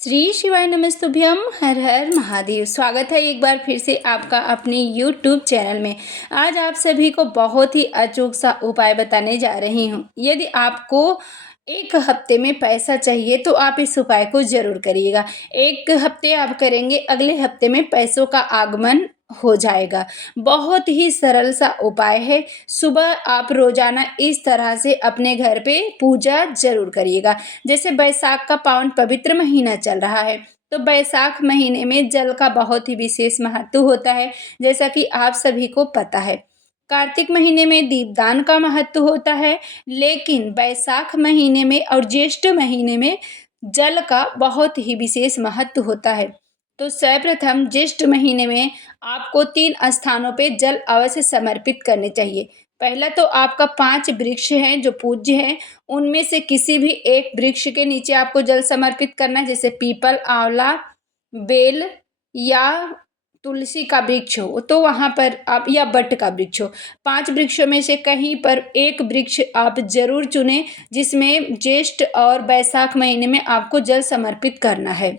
श्री शिवाय नमस्तुभ्यम। हर हर महादेव। स्वागत है एक बार फिर से आपका अपने YouTube चैनल में। आज आप सभी को बहुत ही अचूक सा उपाय बताने जा रही हूँ। यदि आपको एक हफ्ते में पैसा चाहिए तो आप इस उपाय को ज़रूर करिएगा। एक हफ्ते आप करेंगे, अगले हफ्ते में पैसों का आगमन हो जाएगा। बहुत ही सरल सा उपाय है। सुबह आप रोजाना इस तरह से अपने घर पे पूजा जरूर करिएगा। जैसे बैसाख का पावन पवित्र महीना चल रहा है, तो बैसाख महीने में जल का बहुत ही विशेष महत्व होता है, जैसा कि आप सभी को पता है। कार्तिक महीने में दीपदान का महत्व होता है, लेकिन बैसाख महीने में और ज्येष्ठ महीने में जल का बहुत ही विशेष महत्व होता है। तो सर्वप्रथम ज्येष्ठ महीने में आपको 3 स्थानों पे जल अवश्य समर्पित करने चाहिए। पहला तो आपका 5 वृक्ष हैं जो पूज्य हैं, उनमें से किसी भी एक वृक्ष के नीचे आपको जल समर्पित करना है। जैसे पीपल, आंवला, बेल या तुलसी का वृक्ष हो तो वहाँ पर आप, या बट का वृक्ष हो, 5 वृक्षों में से कहीं पर एक वृक्ष आप जरूर चुनें जिसमें ज्येष्ठ और बैसाख महीने में आपको जल समर्पित करना है।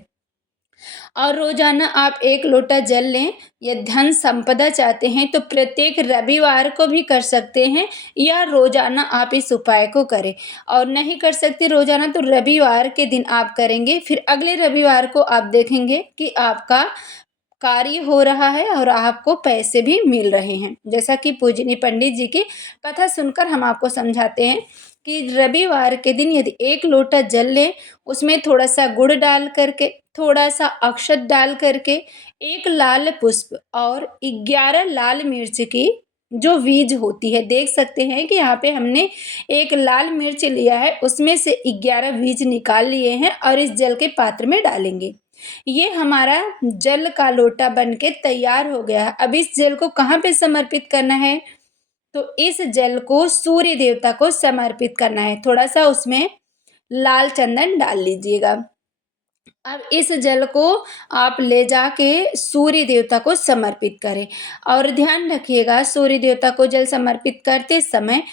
और रोजाना आप 1 लोटा जल लें। या धन संपदा चाहते हैं तो प्रत्येक रविवार को भी कर सकते हैं, या रोजाना आप इस उपाय को करें। और नहीं कर सकते रोजाना तो रविवार के दिन आप करेंगे, फिर अगले रविवार को आप देखेंगे कि आपका कार्य हो रहा है और आपको पैसे भी मिल रहे हैं। जैसा कि पूजनीय पंडित जी की कथा सुनकर हम आपको समझाते हैं कि रविवार के दिन यदि 1 लोटा जल लें, उसमें थोड़ा सा गुड़ डाल करके, थोड़ा सा अक्षत डाल करके, 1 लाल पुष्प और 11 लाल मिर्च की जो बीज होती है, देख सकते हैं कि यहाँ पे हमने 1 लाल मिर्च लिया है, उसमें से 11 बीज निकाल लिए हैं और इस जल के पात्र में डालेंगे। ये हमारा जल का लोटा बनके तैयार हो गया है। अब इस जल को कहाँ पे समर्पित करना है? तो इस जल को सूर्य देवता को समर्पित करना है। थोड़ा सा उसमें लाल चंदन डाल लीजिएगा। अब इस जल को आप ले जाके सूर्य देवता को समर्पित करें। और ध्यान रखिएगा, सूर्य देवता को जल समर्पित करते समय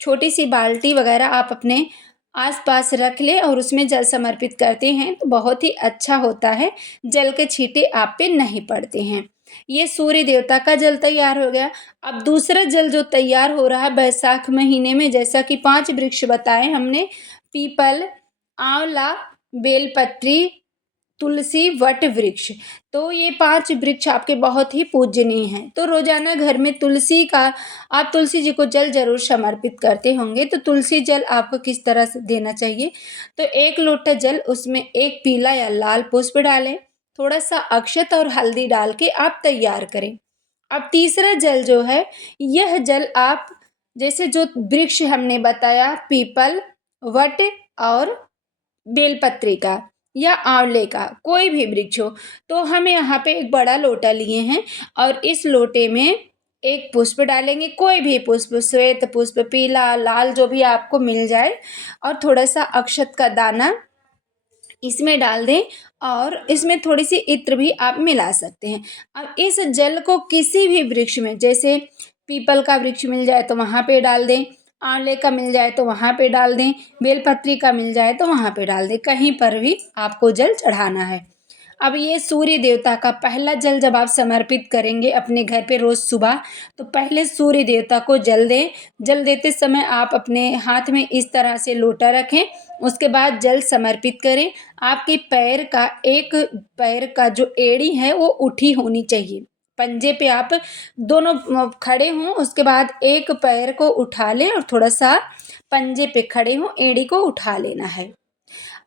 छोटी सी बाल्टी वगैरह आप अपने आसपास रख ले और उसमें जल समर्पित करते हैं तो बहुत ही अच्छा होता है। जल के छींटे आप पे नहीं पड़ते हैं। ये सूर्य देवता का जल तैयार हो गया। अब दूसरा जल जो तैयार हो रहा है बैसाख महीने में, जैसा कि 5 वृक्ष बताए हमने, पीपल, आंवला, बेलपत्री, तुलसी, वट वृक्ष। तो ये 5 वृक्ष आपके बहुत ही पूजनीय हैं। तो रोजाना घर में तुलसी का, आप तुलसी जी को जल जरूर समर्पित करते होंगे, तो तुलसी जल आपको किस तरह से देना चाहिए? तो 1 लोटा जल, उसमें 1 पीला या लाल पुष्प डालें, थोड़ा सा अक्षत और हल्दी डाल के आप तैयार करें। अब तीसरा जल जो है, यह जल आप, जैसे जो वृक्ष हमने बताया पीपल, वट और बेलपत्री का या आंवले का, कोई भी वृक्ष हो, तो हम यहाँ पे एक बड़ा लोटा लिए हैं और इस लोटे में 1 पुष्प डालेंगे, कोई भी पुष्प, श्वेत पुष्प, पीला, लाल, जो भी आपको मिल जाए, और थोड़ा सा अक्षत का दाना इसमें डाल दें और इसमें थोड़ी सी इत्र भी आप मिला सकते हैं। अब इस जल को किसी भी वृक्ष में, जैसे पीपल का वृक्ष मिल जाए तो वहाँ पे डाल दें, आंवले का मिल जाए तो वहाँ पे डाल दें, बेलपत्री का मिल जाए तो वहाँ पे डाल दें, कहीं पर भी आपको जल चढ़ाना है। अब ये सूर्य देवता का पहला जल जब आप समर्पित करेंगे अपने घर पे रोज सुबह, तो पहले सूर्य देवता को जल दें। जल देते समय आप अपने हाथ में इस तरह से लोटा रखें, उसके बाद जल समर्पित करें। आपके पैर का, एक पैर का जो एड़ी है वो उठी होनी चाहिए, पंजे पे आप दोनों खड़े हों, उसके बाद एक पैर को उठा लें और थोड़ा सा पंजे पे खड़े हों, एड़ी को उठा लेना है।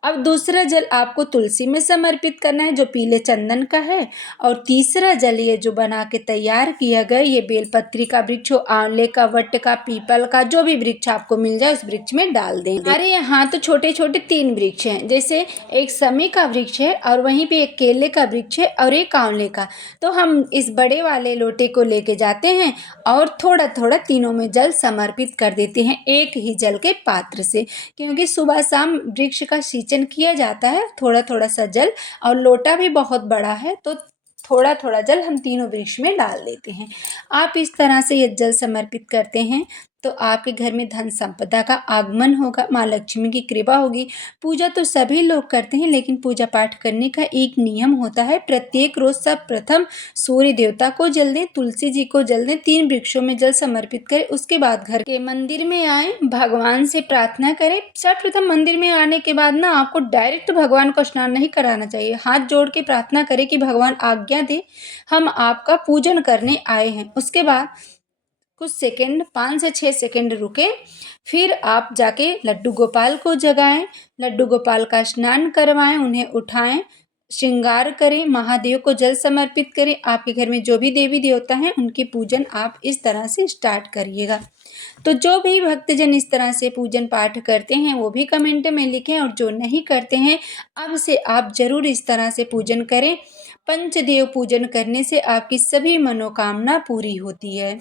अब दूसरा जल आपको तुलसी में समर्पित करना है जो पीले चंदन का है। और तीसरा जल ये जो बना के तैयार किया गया, ये बेलपत्री का वृक्ष हो, आंवले का, वट का, पीपल का, जो भी वृक्ष आपको मिल जाए उस वृक्ष में डाल दें। हमारे यहाँ तो छोटे छोटे 3 वृक्ष हैं, जैसे एक समी का वृक्ष है और वहीं पे एक केले का वृक्ष है और एक आंवले का। तो हम इस बड़े वाले लोटे को लेके जाते हैं और थोड़ा थोड़ा तीनों में जल समर्पित कर देते हैं एक ही जल के पात्र से, क्योंकि सुबह शाम वृक्ष का सिंचाई किया जाता है। थोड़ा थोड़ा सा जल, और लोटा भी बहुत बड़ा है तो थोड़ा थोड़ा जल हम तीनों वृक्ष में डाल देते हैं। आप इस तरह से ये जल समर्पित करते हैं तो आपके घर में धन संपदा का आगमन होगा, माँ लक्ष्मी की कृपा होगी। पूजा तो सभी लोग करते हैं, लेकिन पूजा पाठ करने का एक नियम होता है। प्रत्येक रोज सर्वप्रथम सूर्य देवता को जल दें, तुलसी जी को जल दें, 3 वृक्षों में जल समर्पित करें। उसके बाद घर के मंदिर में आए, भगवान से प्रार्थना करें। सर्वप्रथम मंदिर में आने के बाद ना आपको डायरेक्ट भगवान को स्नान नहीं कराना चाहिए। हाथ जोड़ के प्रार्थना करें कि भगवान आज्ञा दे, हम आपका पूजन करने आए हैं। उसके बाद कुछ सेकंड 5 से 6 सेकंड रुके, फिर आप जाके लड्डू गोपाल को जगाएं, लड्डू गोपाल का स्नान करवाएं, उन्हें उठाएं, श्रृंगार करें, महादेव को जल समर्पित करें। आपके घर में जो भी देवी देवता हैं उनकी पूजन आप इस तरह से स्टार्ट करिएगा। तो जो भी भक्तजन इस तरह से पूजन पाठ करते हैं वो भी कमेंट में लिखें, और जो नहीं करते हैं अब से आप जरूर इस तरह से पूजन करें। पंचदेव पूजन करने से आपकी सभी मनोकामना पूरी होती है।